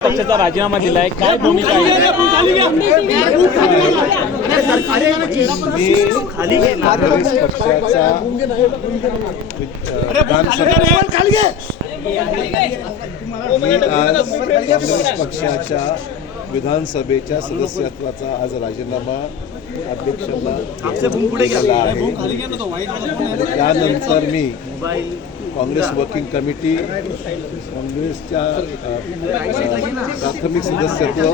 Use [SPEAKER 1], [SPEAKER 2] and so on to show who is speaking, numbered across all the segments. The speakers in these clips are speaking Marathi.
[SPEAKER 1] पक्षाचा राजीनामा दिलाय. काय भूमिका
[SPEAKER 2] काँग्रेस पक्षाचा काँग्रेस पक्षाच्या विधानसभेच्या सदस्यत्वाचा आज राजीनामा अध्यक्षांना त्यानंतर मी काँग्रेस वर्किंग कमिटी काँग्रेसच्या प्राथमिक सदस्यत्व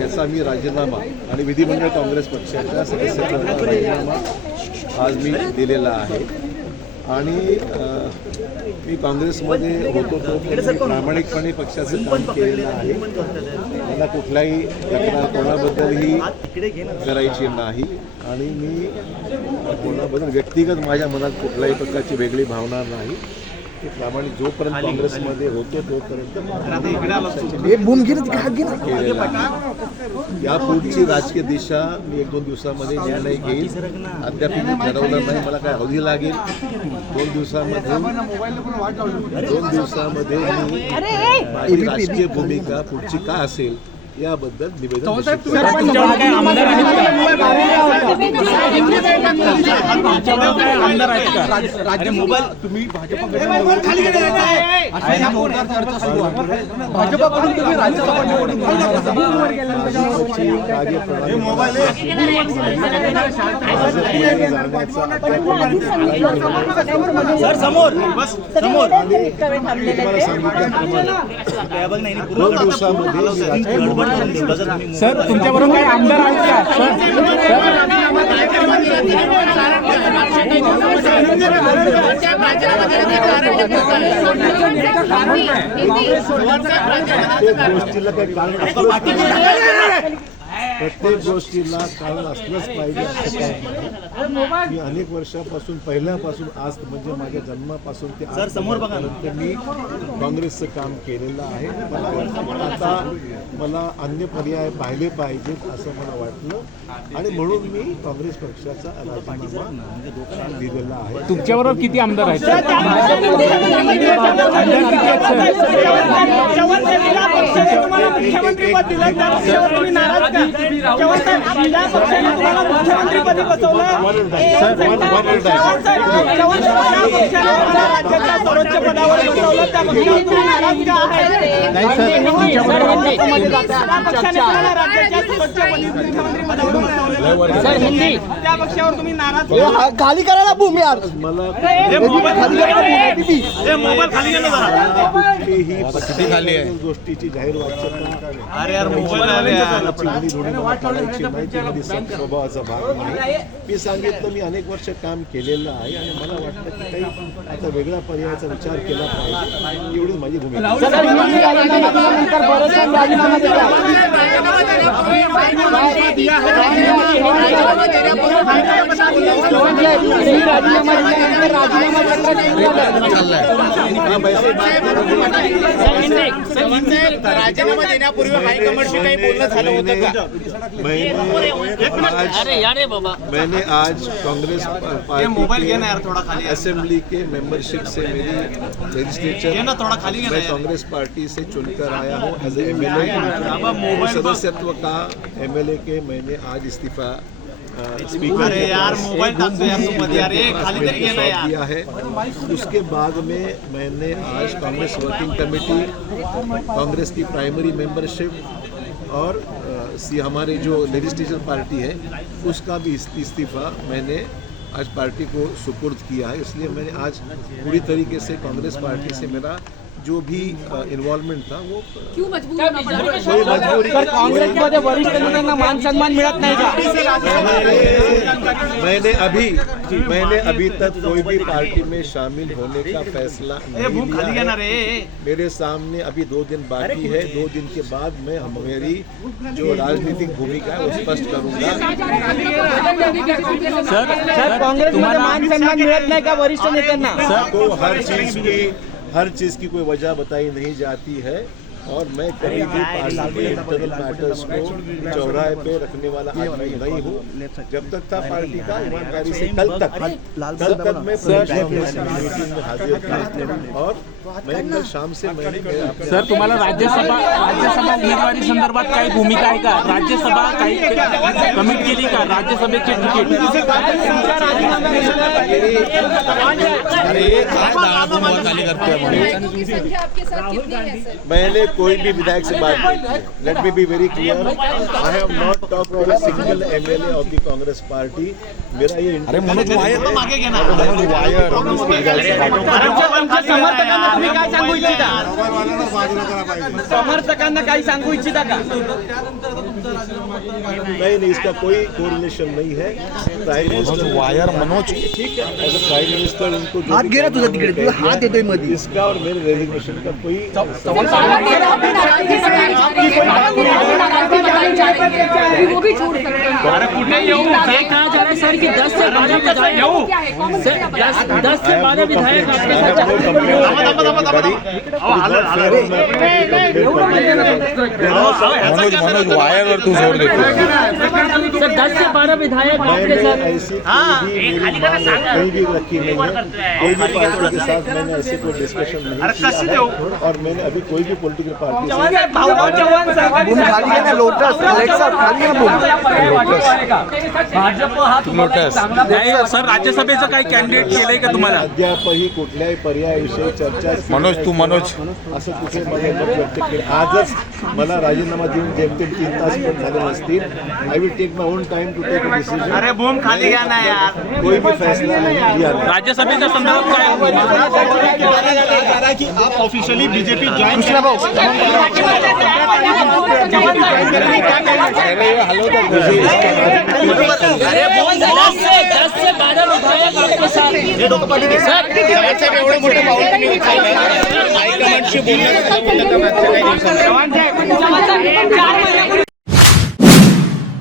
[SPEAKER 2] याचा मी राजीनामा आणि विधिमंडळ काँग्रेस पक्षाच्या सदस्यत्वाचा राजीनामा आज मी दिलेला आहे. आणि मी काँग्रेसमध्ये होतो तो मी प्रामाणिकपणे पक्षाचं काम केलेलं आहे. मला कुठलाही तक्रार कोणाबद्दलही करायची नाही. आणि मी कोणाबद्दल व्यक्तिगत माझ्या मनात कुठल्याही प्रकारची वेगळी भावना नाही. की प्रामाणिक जोपर्यंत काँग्रेसमध्ये होतो तोपर्यंत या पुढची राजकीय दिशा मी एक दोन दिवसामध्ये निर्णय घेईल अद्याप मी ठरवलं नाही. मला काय अवधी लागेल? दोन दिवसामध्ये दोन दिवसामध्ये मी माझी राजकीय भूमिका पुढची काय असेल याबद्दल निवेदन निश्चित करेन.
[SPEAKER 1] तुमच्यावर काय आमदार आहेत का तुमच्यावर काय आमदार आहेत का अरे मोबाईल
[SPEAKER 3] तुम्ही भाजपकडून राज्यसभा निवडून
[SPEAKER 1] सर सर तुमच्याबरोबर काही आमदार आहेत का
[SPEAKER 2] प्रत्येक गोष्टीला काही कारण असलंच पाहिजे. प्रत्येक गोष्टीला कारण असलंच पाहिजे असं काही. मी अनेक वर्षापासून पहिल्यापासून आज म्हणजे माझ्या जन्मापासून ते आज पर्यंत मी काँग्रेसचं काम केलेलं आहे मला वाटतं आता मला अन्य पर्याय पाहिले पाहिजेत असं मला वाटलं आणि म्हणून मी काँग्रेस पक्षाचा राजीनामा दिलेला आहे
[SPEAKER 1] तुमच्याबरोबर किती आमदार आहेत
[SPEAKER 4] मुख्यमंत्रीपद बसवलं राज्याच्या सर्वोच्च पदावर बसवलं त्या पक्षाने त्या पक्षावर तुम्ही नाराज का?
[SPEAKER 3] खाली करायला भूमी यार.
[SPEAKER 2] मला कुठलीही पक्षाची गोष्टीची जाहीर वाच्यता अरे यार स्वभावाचा भाग नाही. मी सांगितलं मी अनेक वर्ष काम केलेलं आहे आणि मला वाटतं की काही आता वेगळा पर्यायाचा विचार केला पाहिजे. एवढीच माझी भूमिका.
[SPEAKER 3] राजीनामा दिला राजीनामा दिल्यानंतर राजीनामा
[SPEAKER 2] हाँ, वैसे बात
[SPEAKER 4] राजीनामा देण्यापूर्वी हायकमांडशी काही बोलणं झालं होतं का
[SPEAKER 2] मैंने आज मैंने आज कांग्रेस पार्टी के असेंबली के मेंबरशिप से मेरी लेजिस्लेचर मैं कांग्रेस पार्टी से चुनकर आया हूँ एज एम एल सदस्यत्व का एमएलए के मैंने आज इस्तीफा अ, स्पीकर
[SPEAKER 4] अरे यार, मोबाइल खाली.
[SPEAKER 2] दिया है। उसके बाद में मैंने आज कांग्रेस वर्किंग कमेटी कांग्रेस की प्राइमरी मेंबरशिप और सी हमारी जो लेजिस्लेचर पार्टी है उसका भी इस्तीफा मैंने आज पार्टी को सुपुर्द किया है। इसलिए मैंने आज पूरी तरीके से कांग्रेस पार्टी से मेरा जो भी इन्वॉल्वमेंट था वो
[SPEAKER 5] क्यों मजबूर
[SPEAKER 2] मजबूरी
[SPEAKER 3] काँग्रेसमध्ये वरिष्ठ नेत्यांना मान सन्मान मिळत नाही का
[SPEAKER 2] मैंने अभी मैंने अभी तक कोई भी पार्टी में शामिल होने का फैसला नहीं लिया है मेरे सामने अभी दो दिन बाकी है। दो दिन के बाद मैं हम मेरी जो राजनीतिक भूमिका है वो स्पष्ट करूँगा।
[SPEAKER 1] सर
[SPEAKER 3] साहेब काँग्रेसमध्ये मान सन्मान मिळत नाही का वरिष्ठ नेत्यांना
[SPEAKER 2] को हर चीज़ की हर चीज की कोई वजह बताई नहीं जाती है। और मैं कभी भी पार्टी के इंटरनल मैटर्स को चौराहे पे रखने वाला आदमी नहीं हूँ जब तक था पार्टी का ईमानदारी से कल तक कल तक मैं प्रदेश मीटिंग में हाजिर था और मैं कल शाम से मैंने
[SPEAKER 1] सर तुम्हाला राज्यसभा राज्यसभा उमेदवारी संदर्भात काही भूमिका आहे का राज्यसभा काही कमिट केली का राज्यसभेचे तिकीट
[SPEAKER 2] मैंने कोई भी विधायक से बात नहीं की let me be very clear I have not talk to a single MLA of the Congress party मेरा ये अरे मनोज वायर तो मागे घे ना। मनोज वायर
[SPEAKER 4] समर्थकांना तुम्ही काय सांगू इच्छिता? समर्थकांना काही सांगू इच्छिता का?
[SPEAKER 2] नहीं नहीं इसका कोई कोरिलेशन नहीं है। प्राइम मिनिस्टर वायर मनोज। ठीक है एज अ प्राइम मिनिस्टर उनको हाथ गिरा तुझा तिकडे तुझा हाथ येतोयमध्ये इसका और मेरे रेजिग्नेशन का कोई
[SPEAKER 5] वो भी छोड़ सकते हैं
[SPEAKER 1] ये कहा जा रहा है सर कि 10 से 12 विधायक
[SPEAKER 5] क्या है कॉमन सेंस क्या बताया?
[SPEAKER 1] दस दस से बारह विधायक आपके साथ
[SPEAKER 2] मनोज
[SPEAKER 6] मनोज वायरवर तू जोर देतो
[SPEAKER 1] सर दस से बारह विधायक आपके
[SPEAKER 2] मैंने
[SPEAKER 1] साथ
[SPEAKER 2] ऐसी कोई भी मेरी मांग कहीं भी रखी नहीं है कोई भी पार्टी के साथ मैंने ऐसे कोई डिस्कशन नहीं किया है और मैंने अभी कोई भी पॉलिटिकल पार्टी
[SPEAKER 6] लोटस
[SPEAKER 1] नाही सर राज्यसभेचं काही कॅन्डिडेट केलंय का तुम्हाला?
[SPEAKER 2] अद्यापही कुठल्याही पर्यायाविषयी चर्चा
[SPEAKER 6] मनोज, तू मनोज.
[SPEAKER 2] असं कुठे व्यक्त केलं. आजच मला राजीनामा देऊन जेमतेम तीन तास पण झाले नसतील. I will take my own time to take decision अरे बूम खाली घ्या ना यार. कोई भी फैसला नहीं लिया नहीं.
[SPEAKER 1] राज्यसभेच्या संदर्भात अरे दस से दस से बारह रुपये आपके साथ एवढं मोठं पाऊल तुम्ही उचललं हायकमांडशी बोलण्याचं काही दिवसात